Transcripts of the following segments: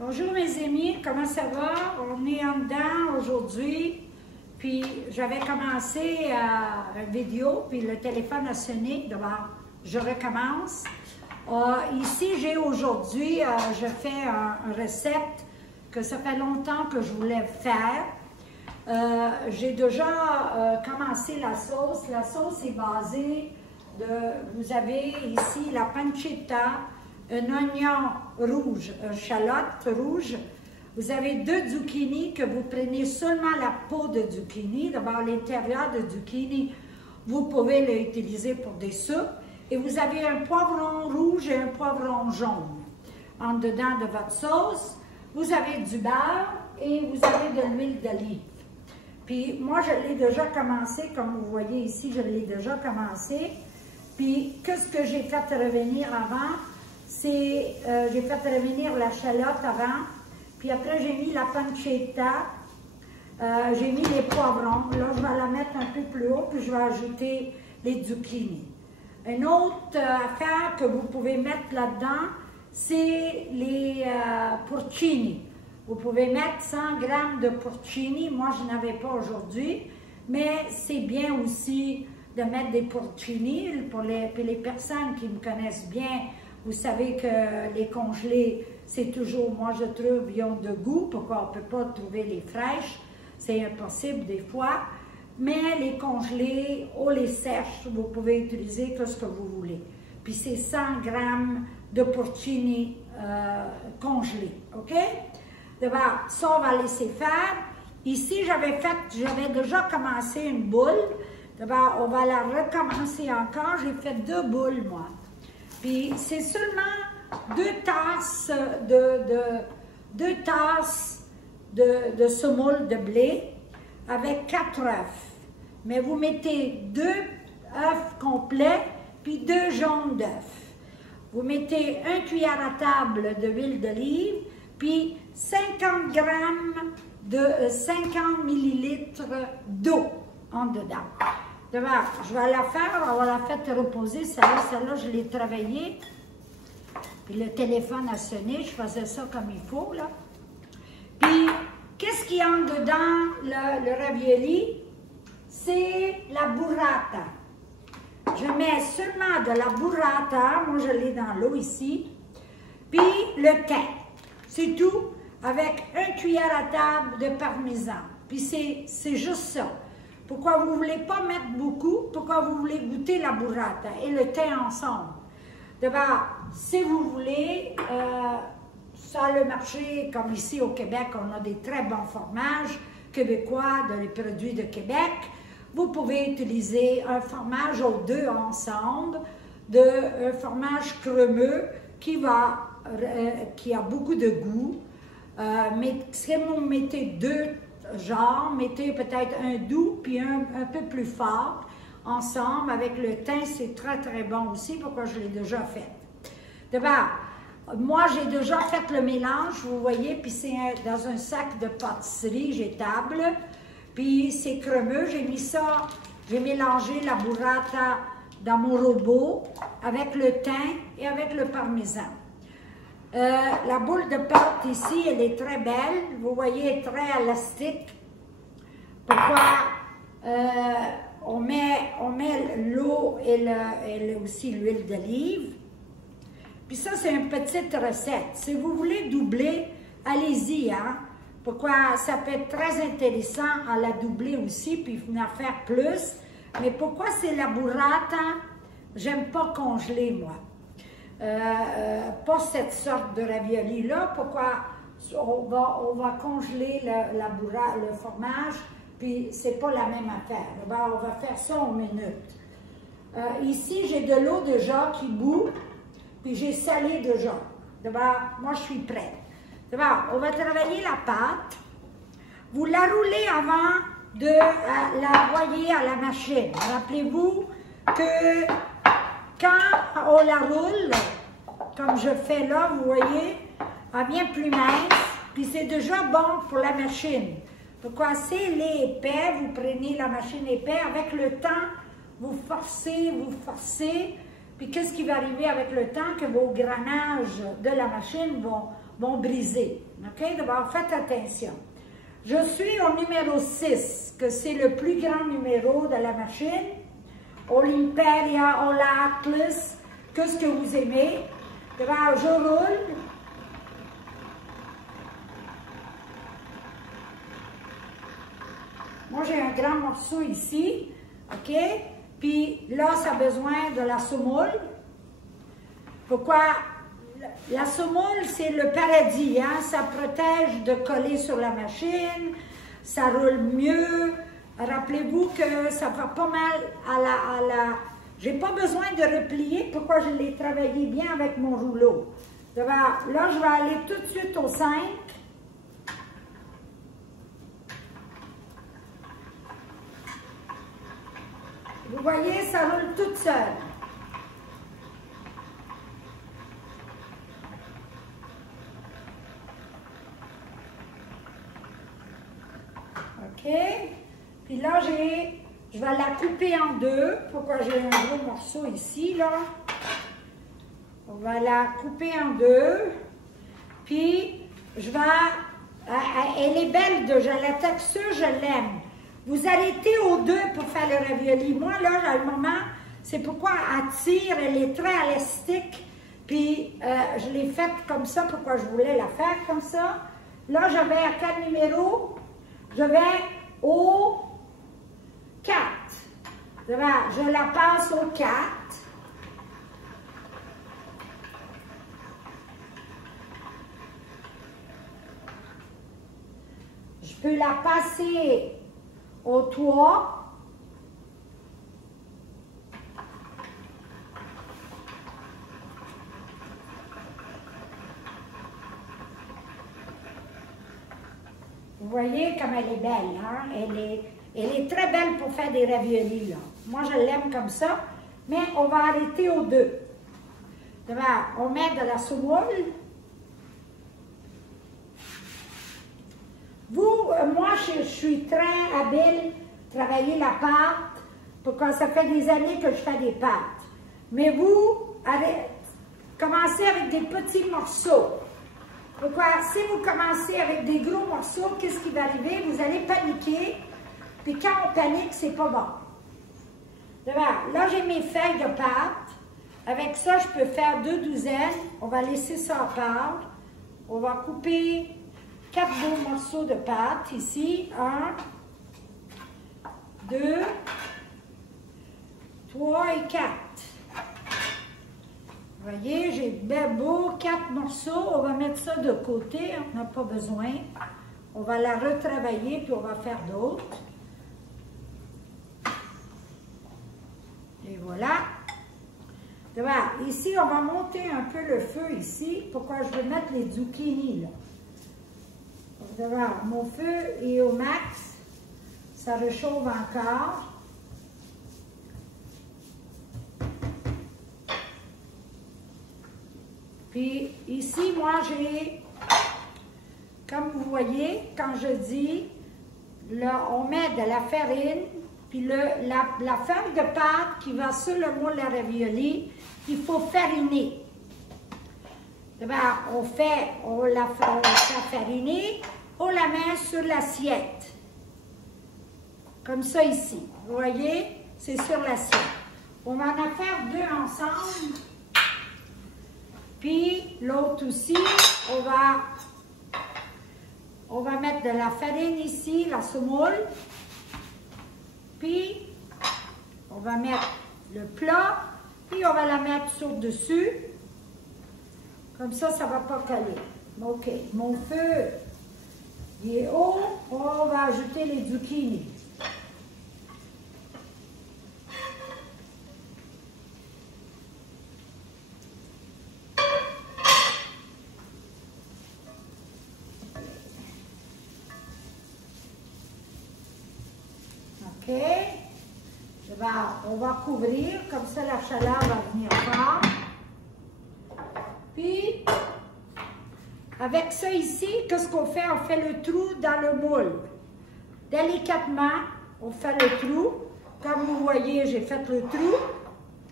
Bonjour mes amis, comment ça va? On est en dedans aujourd'hui, puis j'avais commencé une vidéo, puis le téléphone a sonné, d'abord je recommence. Ici j'ai aujourd'hui, je fais une recette que ça fait longtemps que je voulais faire. J'ai déjà commencé la sauce. La sauce est basée de, vous avez ici la pancetta, un oignon rouge, une chalotte rouge. Vous avez 2 zucchini que vous prenez seulement la peau de zucchini. D'abord, l'intérieur de zucchini, vous pouvez l'utiliser pour des soupes. Et vous avez un poivron rouge et un poivron jaune en dedans de votre sauce. Vous avez du beurre et vous avez de l'huile d'olive. Puis moi, je l'ai déjà commencé, comme vous voyez ici, je l'ai déjà commencé. Puis, qu'est-ce que j'ai fait revenir avant? C'est, j'ai fait revenir la chalotte avant, puis après j'ai mis la pancetta, j'ai mis les poivrons. Là, je vais la mettre un peu plus haut, puis je vais ajouter les zucchini. Une autre affaire que vous pouvez mettre là-dedans, c'est les porcini. Vous pouvez mettre 100 g de porcini. Moi, je n'avais pas aujourd'hui, mais c'est bien aussi de mettre des porcini. Pour les personnes qui me connaissent bien, vous savez que les congelés, c'est toujours, moi je trouve, ils ont de goût. Pourquoi on ne peut pas trouver les fraîches? C'est impossible des fois. Mais les congelés ou les sèches, vous pouvez utiliser tout ce que vous voulez. Puis c'est 100 g de porcini congelés, OK? D'abord, ça, on va laisser faire. Ici, j'avais déjà commencé une boule. D'abord, on va la recommencer encore. J'ai fait 2 boules, moi. Puis, c'est seulement 2 tasses de semoule de blé avec 4 œufs. Mais vous mettez 2 œufs complets, puis 2 jaunes d'œufs. Vous mettez 1 cuillère à table d'huile d'olive, puis 50 g de 50 ml d'eau en dedans. D'abord, je vais la faire, on va la faire reposer. Celle-là, je l'ai travaillée. Puis le téléphone a sonné, je faisais ça comme il faut, là. Puis, qu'est-ce qu'il y a en dedans le ravioli? C'est la burrata. Je mets seulement de la burrata, moi je l'ai dans l'eau ici, puis le thym. C'est tout, avec 1 cuillère à table de parmesan. Puis c'est juste ça. Pourquoi vous ne voulez pas mettre beaucoup? Pourquoi vous voulez goûter la burrata et le thym ensemble? D'abord, si vous voulez, sur le marché, comme ici au Québec, on a des très bons fromages québécois, les produits de Québec. Vous pouvez utiliser un fromage aux 2 ensemble, un fromage crémeux qui a beaucoup de goût. Mais si vous mettez 2 genres, mettez peut-être un doux puis un peu plus fort ensemble. Avec le thym, c'est très très bon aussi, pourquoi je l'ai déjà fait. D'abord, moi j'ai déjà fait le mélange, vous voyez, puis c'est dans un sac de pâtisserie jetable. Puis c'est crémeux, j'ai mis ça, j'ai mélangé la burrata dans mon robot avec le thym et avec le parmesan. La boule de pâte ici, elle est très belle, vous voyez, elle est très élastique. Pourquoi on met l'eau et aussi l'huile d'olive. Puis ça, c'est une petite recette. Si vous voulez doubler, allez-y, hein. Pourquoi ça peut être très intéressant à la doubler aussi, puis en faire plus. Mais pourquoi c'est la burrata? J'aime pas congeler, moi. Pas cette sorte de ravioli-là. Pourquoi on va congeler le fromage, puis c'est pas la même affaire. D'abord, on va faire ça en minutes. Ici, j'ai de l'eau déjà qui bout, puis j'ai salé déjà. D'abord, moi, je suis prête. D'abord, on va travailler la pâte. Vous la roulez avant de l'envoyer à la machine. Rappelez-vous que quand on la roule, comme je fais là, vous voyez, elle vient plus mince, puis c'est déjà bon pour la machine. Pourquoi c'est épais, vous prenez la machine épais, avec le temps, vous forcez, puis qu'est-ce qui va arriver avec le temps? Que vos granages de la machine vont briser. OK? D'abord, faites attention. Je suis au numéro 6, que c'est le plus grand numéro de la machine. Au l'Imperia, au l'Atlas, que ce que vous aimez. D'abord, je roule. Moi, j'ai un grand morceau ici, OK? Puis là, ça a besoin de la semoule. Pourquoi? La semoule, c'est le paradis, hein? Ça protège de coller sur la machine, ça roule mieux. Rappelez-vous que ça va pas mal à la... J'ai pas besoin de replier, pourquoi je l'ai travaillé bien avec mon rouleau. Là, je vais aller tout de suite au 5. Vous voyez, ça roule toute seule. OK? Puis là, je vais la couper en deux. Pourquoi j'ai un gros morceau ici, là? On va la couper en deux. Puis, je vais... Elle est belle déjà. La texture, je l'aime. Vous arrêtez aux 2 pour faire le ravioli. Moi, là, à un moment, c'est pourquoi elle tire, elle est très élastique. Puis, je l'ai faite comme ça, pourquoi je voulais la faire comme ça. Là, je vais à quel numéro? Je vais au 4. Je la passe au 4. Je peux la passer au 3. Vous voyez comme elle est belle, hein? Elle est très belle pour faire des raviolis, là. Moi, je l'aime comme ça, mais on va arrêter aux 2. On met de la semoule. Moi, je suis très habile à travailler la pâte, parce que ça fait des années que je fais des pâtes. Mais vous, commencez avec des petits morceaux. Pourquoi? Si vous commencez avec des gros morceaux, qu'est-ce qui va arriver? Vous allez paniquer, puis quand on panique, c'est pas bon. Là, j'ai mes feuilles de pâte. Avec ça, je peux faire 2 douzaines. On va laisser ça à part. On va couper 4 beaux morceaux de pâte ici. 1, 2, 3 et 4. Vous voyez, j'ai bien beau 4 morceaux. On va mettre ça de côté, on n'a pas besoin. On va la retravailler, puis on va faire d'autres. Et voilà. Ici, on va monter un peu le feu ici. Pourquoi je vais mettre les zucchini, là. Mon feu est au max. Ça réchauffe encore. Puis ici, moi, j'ai, comme vous voyez, quand je dis, là, on met de la farine, puis la feuille de pâte qui va sur le moule à ravioli, il faut fariner. On la fait fariner, on la met sur l'assiette. Comme ça ici. Vous voyez? C'est sur l'assiette. On va en faire 2 ensemble. Puis l'autre aussi, on va mettre de la farine ici, la semoule. Puis on va mettre le plat, puis on va la mettre sur dessus. Comme ça, ça ne va pas coller. OK, mon feu, il est haut. On va ajouter les zucchini. OK. On va couvrir, comme ça la chaleur va venir fort. Puis, avec ça ici, qu'est-ce qu'on fait? On fait le trou dans le moule. Délicatement, on fait le trou. Comme vous voyez, j'ai fait le trou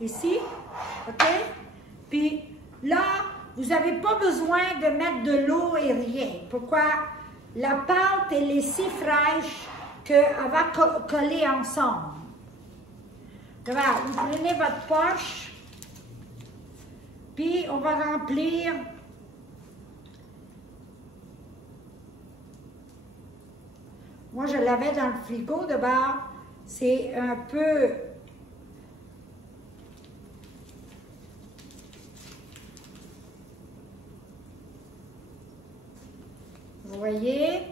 ici. OK? Puis là, vous n'avez pas besoin de mettre de l'eau et rien. Pourquoi? La pâte, elle est si fraîche qu'elle va coller ensemble. Voilà, vous prenez votre poche, puis on va remplir moi je l'avais dans le frigo de bord, c'est un peu vous voyez,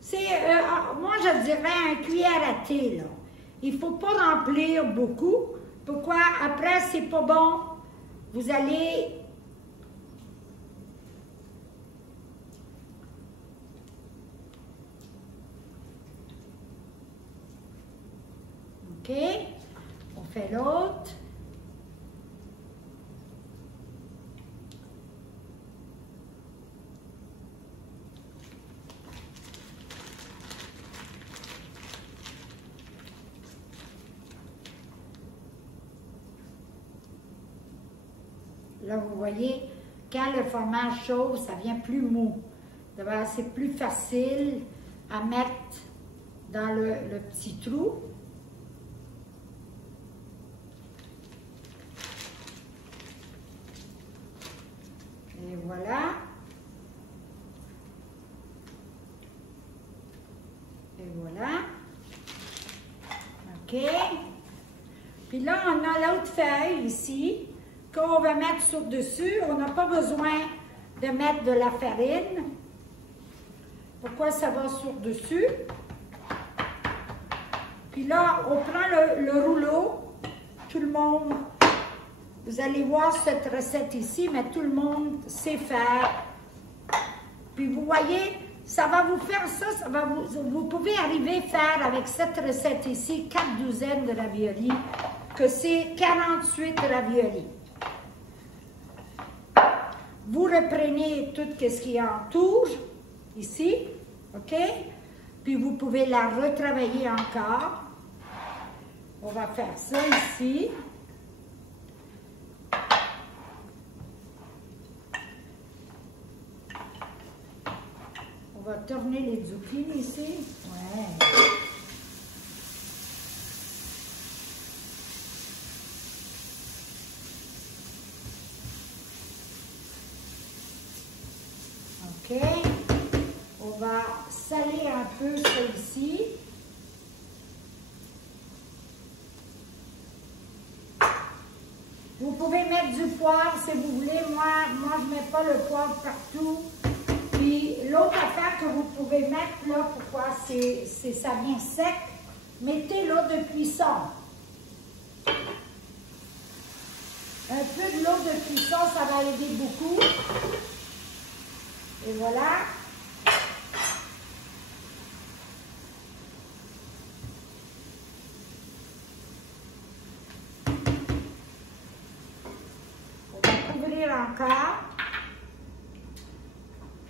c'est moi je dirais un cuillère à thé là. Il ne faut pas remplir beaucoup. Pourquoi? Après, c'est pas bon. Vous allez... OK. On fait l'autre. Là, vous voyez, quand le fromage chauffe, ça vient plus mou. C'est plus facile à mettre dans le petit trou. Et voilà. Et voilà. OK. Puis là, on a l'autre feuille ici. Qu'on va mettre sur dessus, on n'a pas besoin de mettre de la farine. Pourquoi ça va sur dessus? Puis là, on prend le rouleau. Tout le monde, vous allez voir cette recette ici, mais tout le monde sait faire. Puis vous voyez, ça va vous faire ça, vous pouvez arriver à faire avec cette recette ici, 4 douzaines de raviolis, que c'est 48 raviolis. Vous reprenez tout ce qui entoure, ici, OK? Puis vous pouvez la retravailler encore. On va faire ça ici. On va tourner les zucchini ici. Ouais. OK. On va saler un peu ça ici. Vous pouvez mettre du poivre si vous voulez. Moi je ne mets pas le poivre partout. Puis l'autre affaire que vous pouvez mettre là, pourquoi ça vient sec, mettez l'eau de cuisson. Un peu de l'eau de cuisson, ça va aider beaucoup. Et voilà. On va couvrir encore.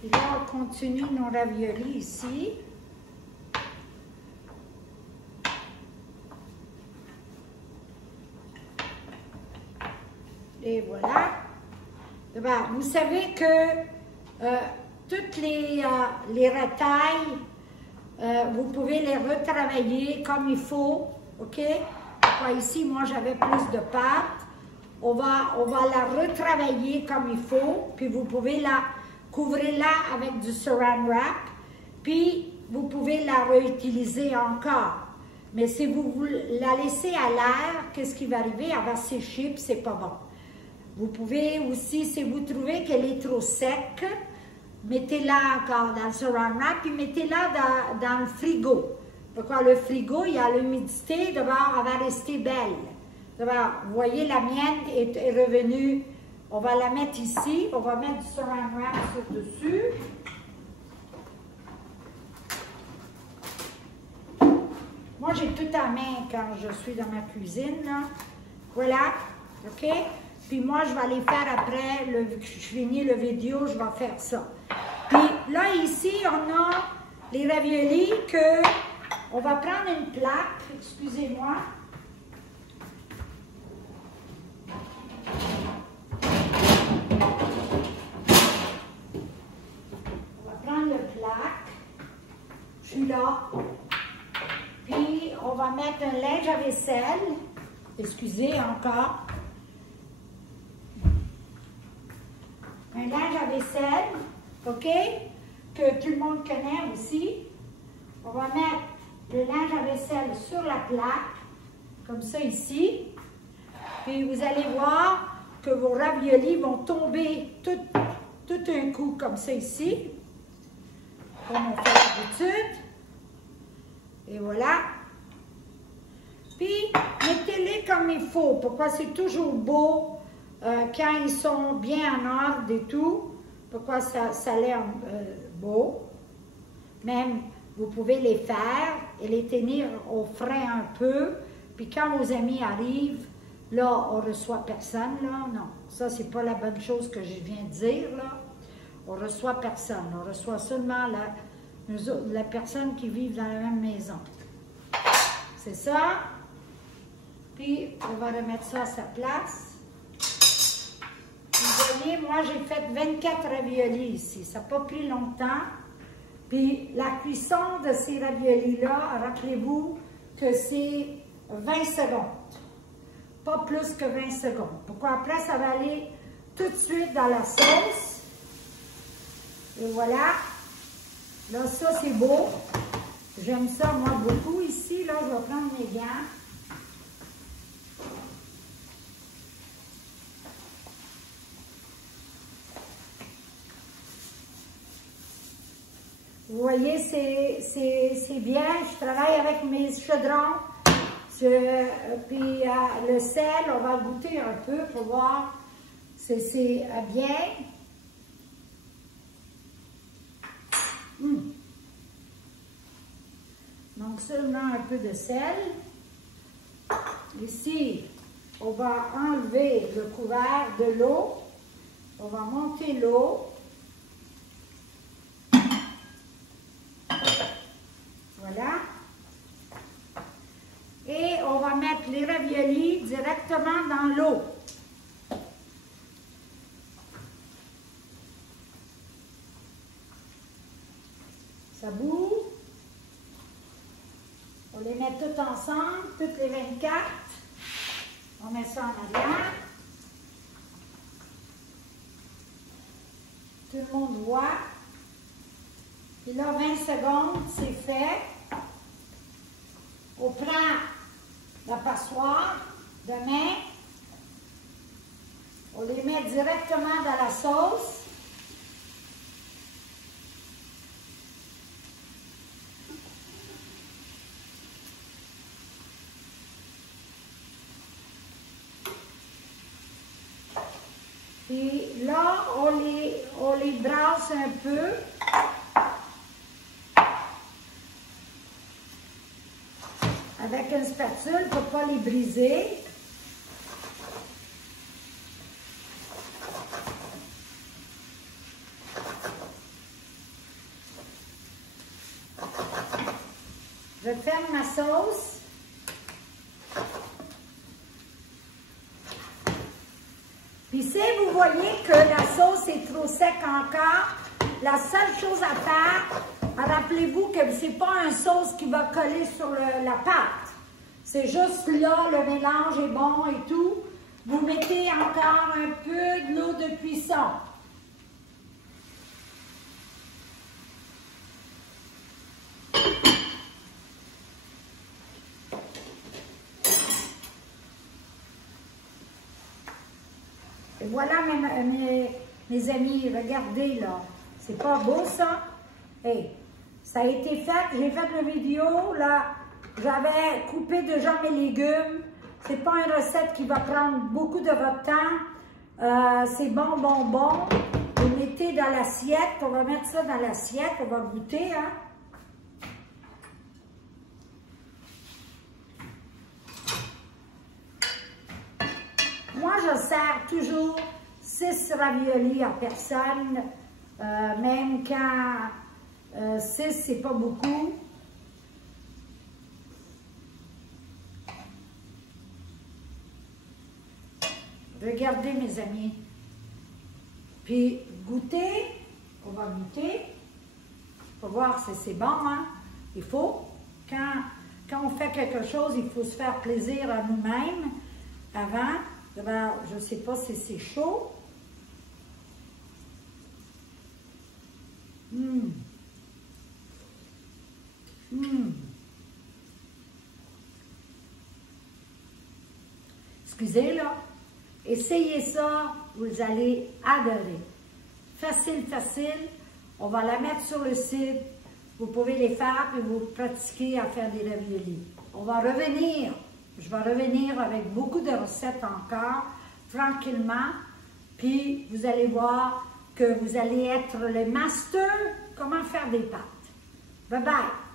Puis là, on continue nos raviolis ici. Et voilà. Vous savez que toutes les retailles, vous pouvez les retravailler comme il faut, OK? Ici, moi, j'avais plus de pâte. On va la retravailler comme il faut, puis vous pouvez la couvrir là avec du saran wrap, puis vous pouvez la réutiliser encore. Mais si vous la laissez à l'air, qu'est-ce qui va arriver? Elle va sécher, puis c'est pas bon. Vous pouvez aussi, si vous trouvez qu'elle est trop sec, mettez-la encore dans le saran wrap, puis mettez-la dans le frigo. Pourquoi le frigo, il y a l'humidité, d'abord, elle va rester belle. D'abord, vous voyez, la mienne est revenue. On va la mettre ici, on va mettre du saran wrap sur dessus. Moi, j'ai tout à main quand je suis dans ma cuisine, là. Voilà, OK? Puis moi, je vais aller faire après, que je finis le vidéo, je vais faire ça. Puis là, ici, on a les raviolis que on va prendre une plaque, excusez-moi. mettre un linge à vaisselle. Excusez encore. Un linge à vaisselle, OK? Que tout le monde connaît aussi. On va mettre le linge à vaisselle sur la plaque, comme ça ici. Puis vous allez voir que vos raviolis vont tomber tout un coup, comme ça ici. Comme on fait d'habitude. Et voilà. Puis, mettez-les comme il faut. Pourquoi c'est toujours beau quand ils sont bien en ordre et tout. Pourquoi ça a l'air beau. Même, vous pouvez les faire et les tenir au frais un peu. Puis quand vos amis arrivent, là, on ne reçoit personne, là. Non, ça, c'est pas la bonne chose que je viens de dire, là. On ne reçoit personne. On reçoit seulement la personne qui vit dans la même maison. C'est ça. Puis, on va remettre ça à sa place. Vous voyez, moi, j'ai fait 24 raviolis ici. Ça n'a pas pris longtemps. Puis, la cuisson de ces raviolis-là, rappelez-vous que c'est 20 secondes. Pas plus que 20 secondes. Pourquoi après, ça va aller tout de suite dans la sauce. Et voilà. Là, ça, c'est beau. J'aime ça, moi, beaucoup ici. Là, je vais prendre mes gants. Vous voyez, c'est bien. Je travaille avec mes chaudrons. Puis le sel, on va goûter un peu pour voir si c'est bien. Donc, seulement un peu de sel. Ici, on va enlever le couvert de l'eau. On va monter l'eau. Voilà. Et on va mettre les raviolis directement dans l'eau. Ça bout. On les met toutes ensemble, toutes les 24. On met ça en arrière. Tout le monde voit. Puis là, 20 secondes, c'est fait. On prend la passoire de main. On les met directement dans la sauce. Puis là, on les brasse un peu. Avec une spatule pour ne pas les briser. Je ferme ma sauce. Puis si vous voyez que la sauce est trop sec encore, la seule chose à faire, rappelez-vous que ce n'est pas une sauce qui va coller sur la pâte. C'est juste là, le mélange est bon et tout. Vous mettez encore un peu de l'eau de cuisson. Et voilà mes amis, regardez là. C'est pas beau ça? Hey, ça a été fait, j'ai fait la vidéo, là, j'avais coupé déjà mes légumes. C'est pas une recette qui va prendre beaucoup de votre temps. C'est bon. Vous mettez dans l'assiette, on va mettre ça dans l'assiette, on va goûter, hein. Moi, je sers toujours 6 raviolis à personne, même quand 6, c'est pas beaucoup. Regardez, mes amis. Puis, goûter, on va goûter pour voir si c'est bon, hein. Il faut, quand quand on fait quelque chose, il faut se faire plaisir à nous-mêmes avant. D'abord, je ne sais pas si c'est chaud. Excusez là. Essayez ça, vous allez adorer. Facile, facile. On va la mettre sur le site. Vous pouvez les faire et vous pratiquer à faire des raviolis. On va revenir. Je vais revenir avec beaucoup de recettes encore, tranquillement. Puis vous allez voir que vous allez être le master comment faire des pâtes. Bye bye!